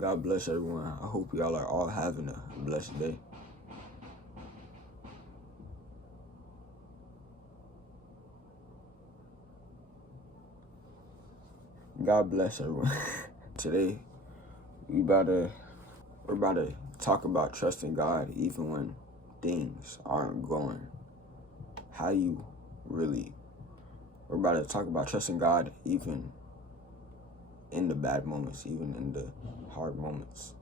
God bless everyone. I hope y'all are all having a blessed day. God bless everyone. Today, we're about to talk about trusting God even when things aren't going how you really. We're about to talk about trusting God even in the bad moments, even in the hard moments.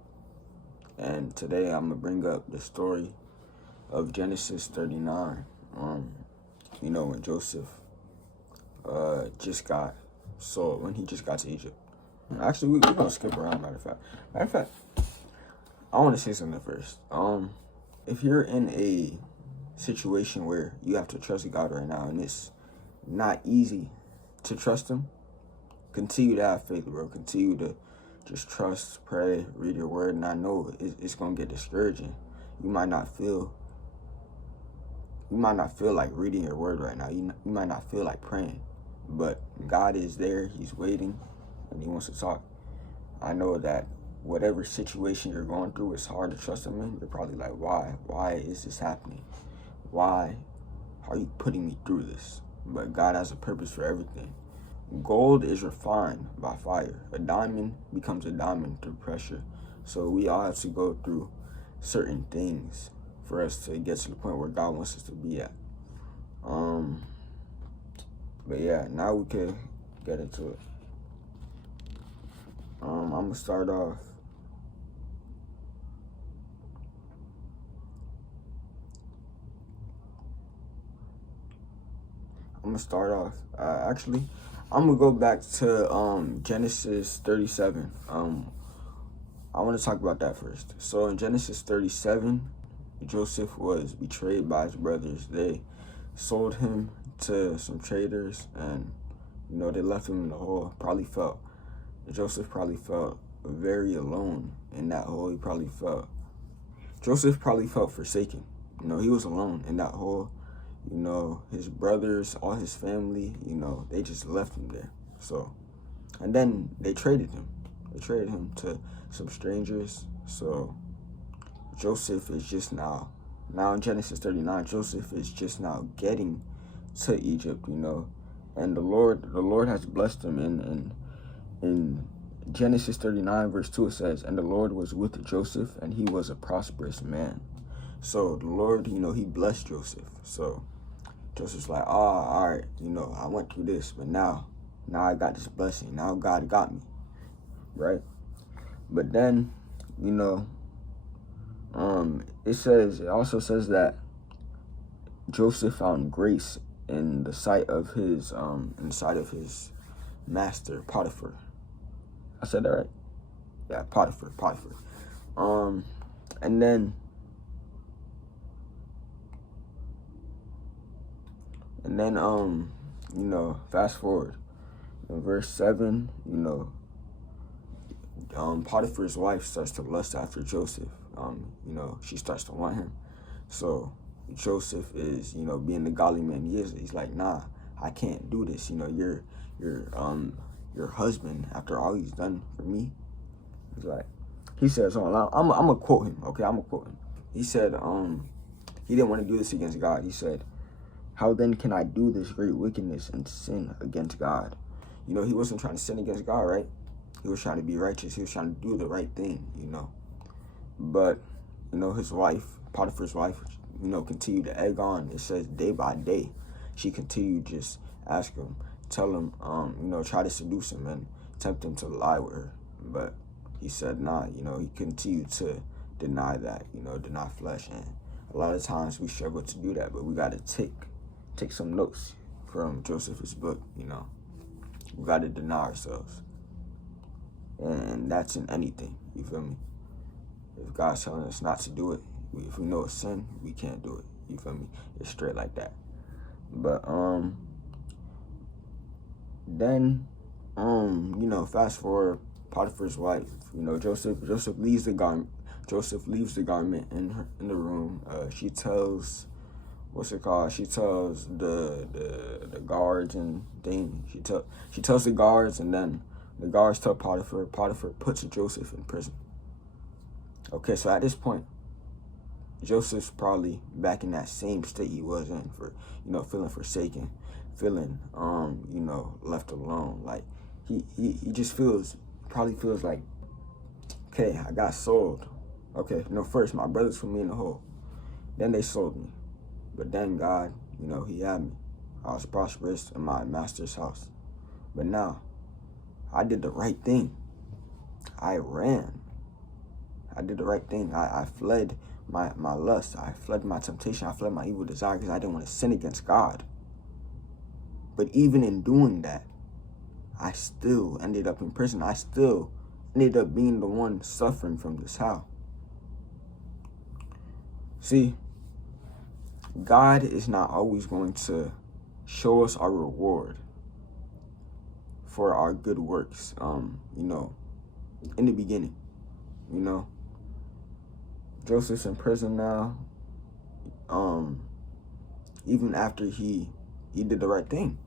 And today I'm gonna bring up the story of Genesis 39. When Joseph just got sold, when he just got to Egypt. Actually, we're gonna skip around. Matter of fact, I want to say something first. If you're in a situation where you have to trust God right now, and it's not easy to trust Him, continue to have faith, bro. Continue to just trust, pray, read your word, and I know it's gonna get discouraging. You might not feel like reading your word right now. You might not feel like praying, but God is there. He's waiting, and He wants to talk. I know that whatever situation you're going through, it's hard to trust Him in. You're probably like, why? Why is this happening? Why are you putting me through this? But God has a purpose for everything. Gold is refined by fire. A diamond becomes a diamond through pressure. So we all have to go through certain things for us to get to the point where God wants us to be at. But yeah, now we can get into it. I'm gonna start off. Actually, I'm gonna go back to Genesis 37. I want to talk about that first. So in Genesis 37, Joseph was betrayed by his brothers. They sold him to some traders, and they left him in the hole. Joseph probably felt very alone in that hole. Joseph probably felt forsaken. He was alone in that hole. His brothers, all his family, they just left him there. So, and then they traded him. They traded him to some strangers. So Joseph is just now in Genesis 39, Joseph is just now getting to Egypt, and the Lord has blessed him. In Genesis 39 verse 2, it says, "And the Lord was with Joseph, and he was a prosperous man." So the Lord, He blessed Joseph. So Joseph's like, all right, I went through this, but now I got this blessing. Now God got me, right? But then, it also says that Joseph found grace in the sight of his master, Potiphar. I said that right? Yeah, Potiphar. And then, fast forward in verse 7, Potiphar's wife starts to lust after Joseph. She starts to want him. So Joseph is, being the godly man he is, he's like, nah, I can't do this. Your husband, after all he's done for me. He says, I'm gonna quote him, okay? I'm gonna quote him. He said, he didn't want to do this against God. He said, "How then can I do this great wickedness and sin against God?" He wasn't trying to sin against God, right? He was trying to be righteous. He was trying to do the right thing, But, his wife, Potiphar's wife, continued to egg on. It says day by day, she continued to just ask him, tell him, try to seduce him and tempt him to lie with her. But he said, nah, he continued to deny that, deny flesh. And a lot of times we struggle to do that, but we got to take some notes from Joseph's book, We got to deny ourselves. And that's in anything, you feel me? If God's telling us not to do it, if we know it's sin, we can't do it, you feel me? It's straight like that. But, then, fast forward, Potiphar's wife, Joseph leaves the garment. Joseph leaves the garment in the room. She tells, She tells the guards and things. She tells the guards, and then the guards tell Potiphar. Potiphar puts Joseph in prison. Okay, so at this point, Joseph's probably back in that same state he was in, for, feeling forsaken, feeling, left alone. Like, he just probably feels like, okay, I got sold. Okay, first, my brothers put me in the hole. Then they sold me. But then God, he had me. I was prosperous in my master's house. But now, I did the right thing. I ran. I did the right thing. I fled my lust. I fled my temptation. I fled my evil desire because I didn't want to sin against God. But even in doing that, I still ended up in prison. I still ended up being the one suffering from this how. See, God is not always going to show us our reward for our good works, in the beginning, Joseph's in prison now, even after he did the right thing.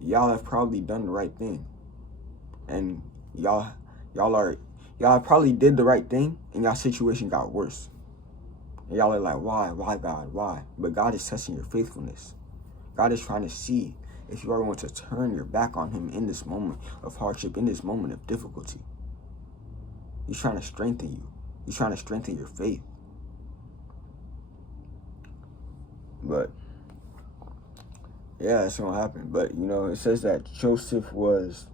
Y'all have probably done the right thing, and y'all probably did the right thing, and y'all situation got worse. And y'all are like, why God, why? But God is testing your faithfulness. God is trying to see if you are going to turn your back on him in this moment of hardship, in this moment of difficulty. He's trying to strengthen you. He's trying to strengthen your faith. But yeah, that's gonna happen. But it says that Joseph was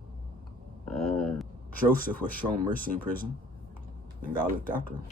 shown mercy in prison, and God looked after him.